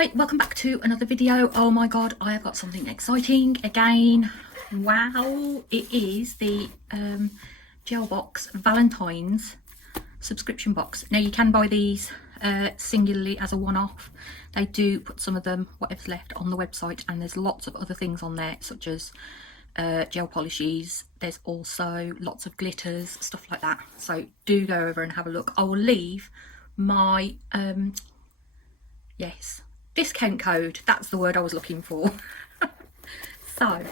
Hi, welcome back to another video. Oh my god, I have got something exciting again. Wow, it is the Gelbox Valentines subscription box. Now you can buy these singularly as a one-off. They do put some of them, whatever's left, on the website, and there's lots of other things on there such as gel polishes. There's also lots of glitters, stuff like that, so do go over and have a look. I will leave my yes, discount code, that's the word I was looking for. So,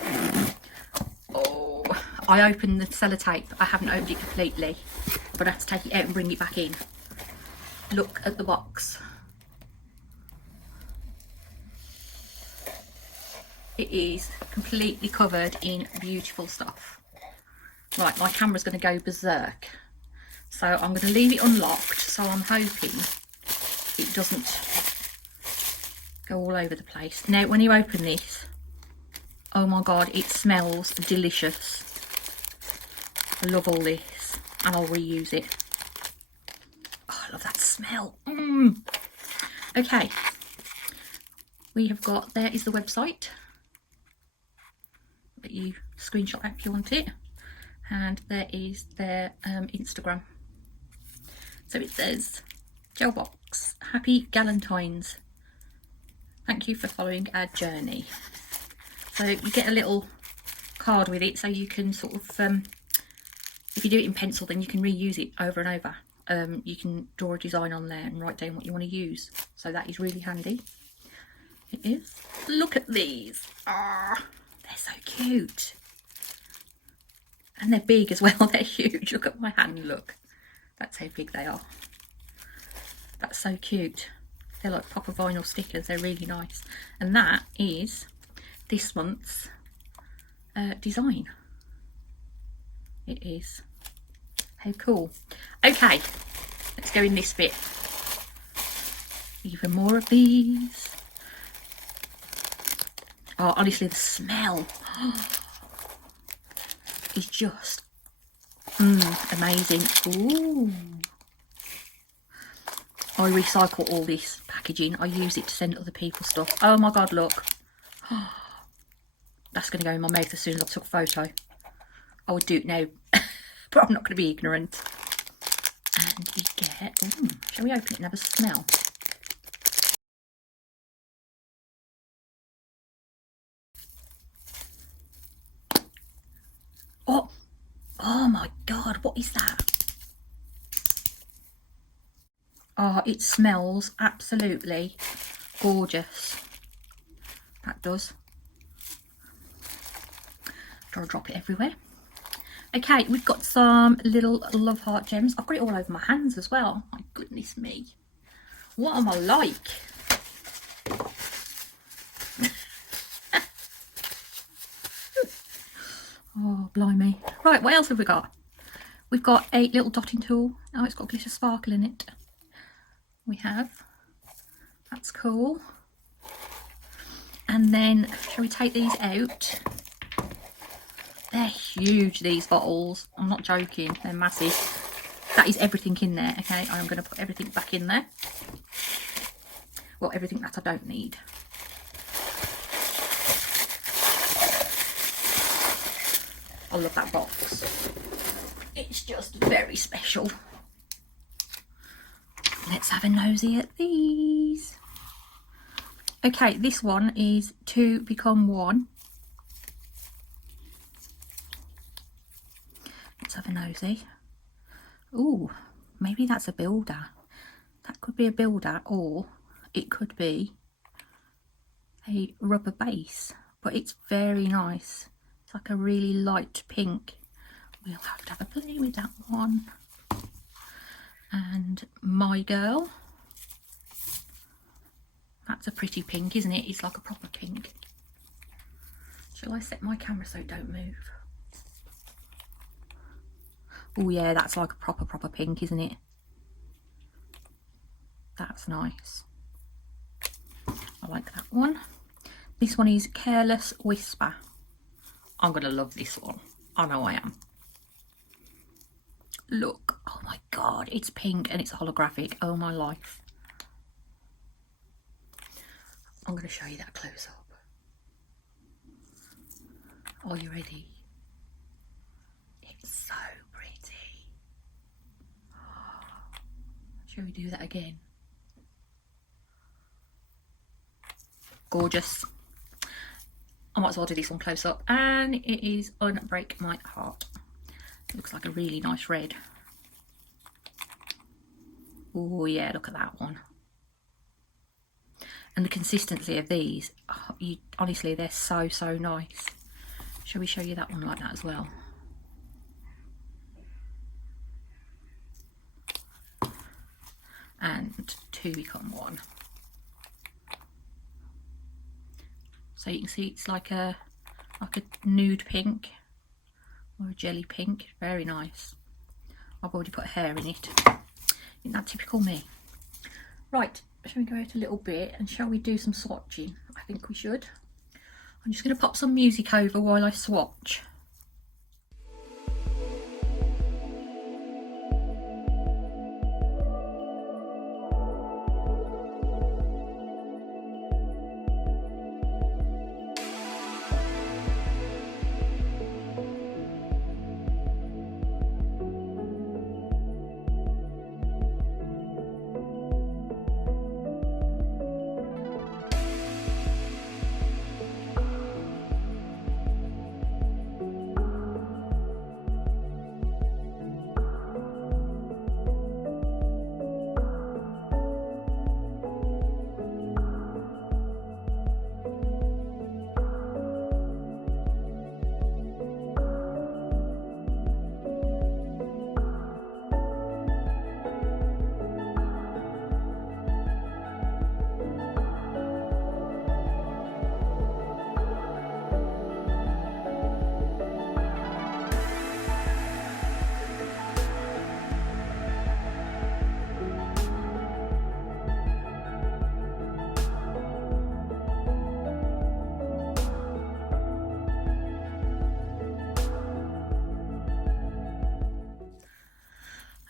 oh, I opened the sellotape. I haven't opened it completely, but I have to take it out and bring it back in. Look at the box. It is completely covered in beautiful stuff. Right, my camera's going to go berserk, so I'm going to leave it unlocked, so I'm hoping it doesn't go all over the place. Now when you open this, oh my god, it smells delicious. I love all this, and I'll reuse it. Oh, I love that smell. Okay, we have got, there is the website that you screenshot out if you want it, and there is their Instagram. So it says, Gelbox, happy Valentines. Thank you for following our journey. So you get a little card with it, so you can sort of, if you do it in pencil, then you can reuse it over and over. You can draw a design on there and write down what you want to use. So that is really handy. It is. Look at these. Ah, they're so cute. And they're big as well. They're huge. Look at my hand, look. That's how big they are. That's so cute. They're like proper vinyl stickers. They're really nice. And that is this month's design. It is. How cool. Okay, let's go in this bit. Even more of these. Oh, honestly, the smell is just amazing. Ooh. I recycle all this packaging. I use it to send other people stuff. Oh my god, look. That's going to go in my mouth as soon as I took a photo. I would do it now, but I'm not going to be ignorant. And we get, shall we open it and have a smell? Oh my god, what is that? Oh, it smells absolutely gorgeous. That does. Try to drop it everywhere. Okay, we've got some little love heart gems. I've got it all over my hands as well. My goodness me. What am I like? Oh, blimey. Right, what else have we got? We've got a little dotting tool. Oh, it's got glitter sparkle in it. We have. That's cool. And then, shall we take these out? They're huge, these bottles. I'm not joking. They're massive. That is everything in there. Okay, I'm going to put everything back in there. Well, everything that I don't need. I love that box. It's just very special. Let's have a nosy at these. Okay, this one is To Become One. Let's have a nosy. Ooh, maybe that's a builder. That could be a builder, or it could be a rubber base, but it's very nice. It's like a really light pink. We'll have to have a play with that one. And My Girl. That's a pretty pink, isn't it? It's like a proper pink. Shall I set my camera so it don't move? Oh yeah, that's like a proper pink, isn't it? That's nice. I like that one. This one is Careless Whisper. I'm gonna love this one. I know I am. Look, oh my god, it's pink and it's holographic. Oh my life. I'm going to show you that close up. Are you ready? It's so pretty. Shall we do that again? Gorgeous. I might as well do this one close up, and it is Unbreak My Heart. It looks like a really nice red. Oh yeah, look at that one. And the consistency of these, oh, honestly, they're so nice. Shall we show you that one like that as well? And two become one. So you can see it's like a nude pink or a jelly pink. Very nice. I've already put hair in it. Isn't that typical me? Right, shall we go out a little bit and shall we do some swatching? I think we should. I'm just going to pop some music over while I swatch.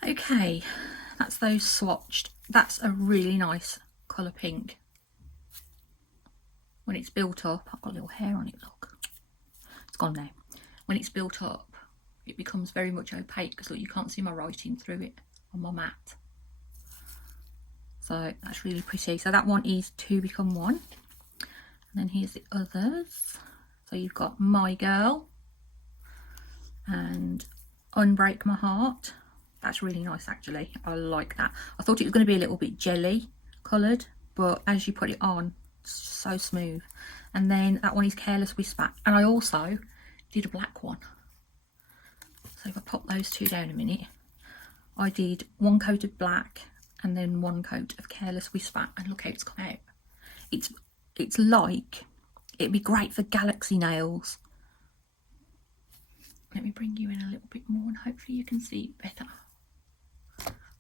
Okay, that's those swatched. That's a really nice colour pink. When it's built up, I've got a little hair on it, look. It's gone now. When it's built up, it becomes very much opaque because look, you can't see my writing through it on my mat. So that's really pretty. So that one is two become one. And then here's the others. So you've got My Girl and Unbreak My Heart. That's really nice actually. I like that. I thought it was going to be a little bit jelly coloured, but as you put it on, it's so smooth. And then that one is Careless Whisper. And I also did a black one. So if I pop those two down a minute, I did one coat of black and then one coat of Careless Whisper, and look how it's come out. It's like, it'd be great for galaxy nails. Let me bring you in a little bit more and hopefully you can see it better.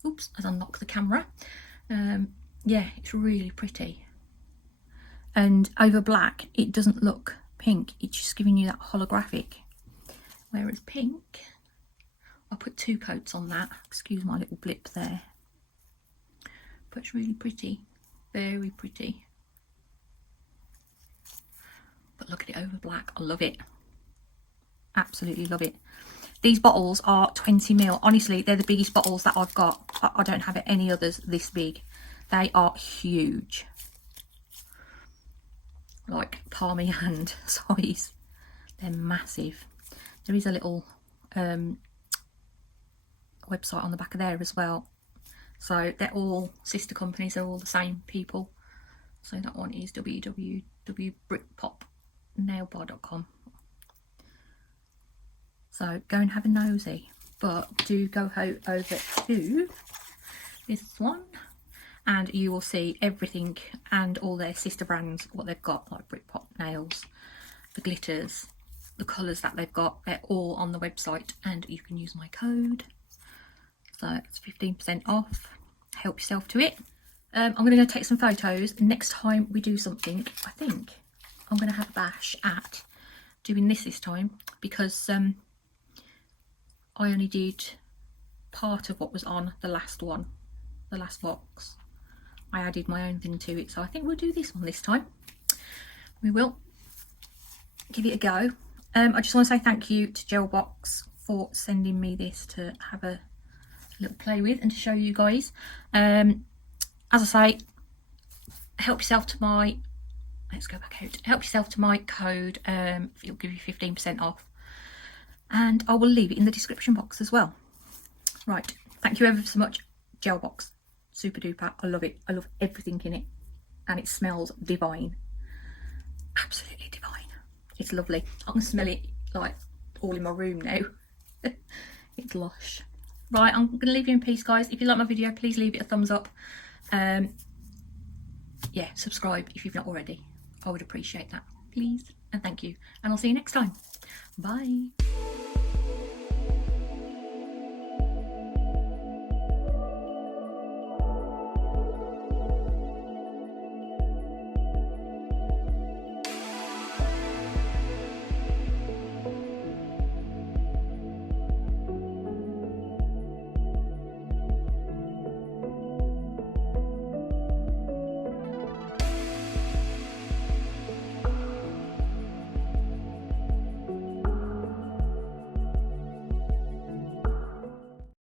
Oops, as I knock the camera. Yeah, it's really pretty. And over black, it doesn't look pink. It's just giving you that holographic. Whereas pink, I put two coats on that. Excuse my little blip there. But it's really pretty. Very pretty. But look at it over black. I love it. Absolutely love it. These bottles are 20ml. Honestly, they're the biggest bottles that I've got. I don't have any others this big. They are huge. Like palmy hand size. They're massive. There is a little website on the back of there as well. So they're all sister companies. They're all the same people. So that one is www.britpopnailbar.com. So go and have a nosy, but do go over to this one and you will see everything and all their sister brands, what they've got, like Britpop nails, the glitters, the colours that they've got. They're all on the website and you can use my code. So it's 15% off. Help yourself to it. I'm going to go take some photos. Next time we do something, I think I'm going to have a bash at doing this time because I only did part of what was on the last one, the last box. I added my own thing to it, so I think we'll do this one this time. we will give it a go. I just want to say thank you to Gelbox for sending me this to have a little play with and to show you guys. As I say, help yourself to my, let's go back out, help yourself to my code. It'll give you 15% off, and I will leave it in the description box as well. Right, thank you ever so much, Gelbox. Super duper, I love it. I love everything in it, and it smells divine. Absolutely divine. It's lovely. I can smell it like all in my room now. It's lush. Right, I'm going to leave you in peace, guys. If you like my video, please leave it a thumbs up. Yeah, subscribe if you've not already. I would appreciate that, please. And thank you. And I'll see you next time. Bye.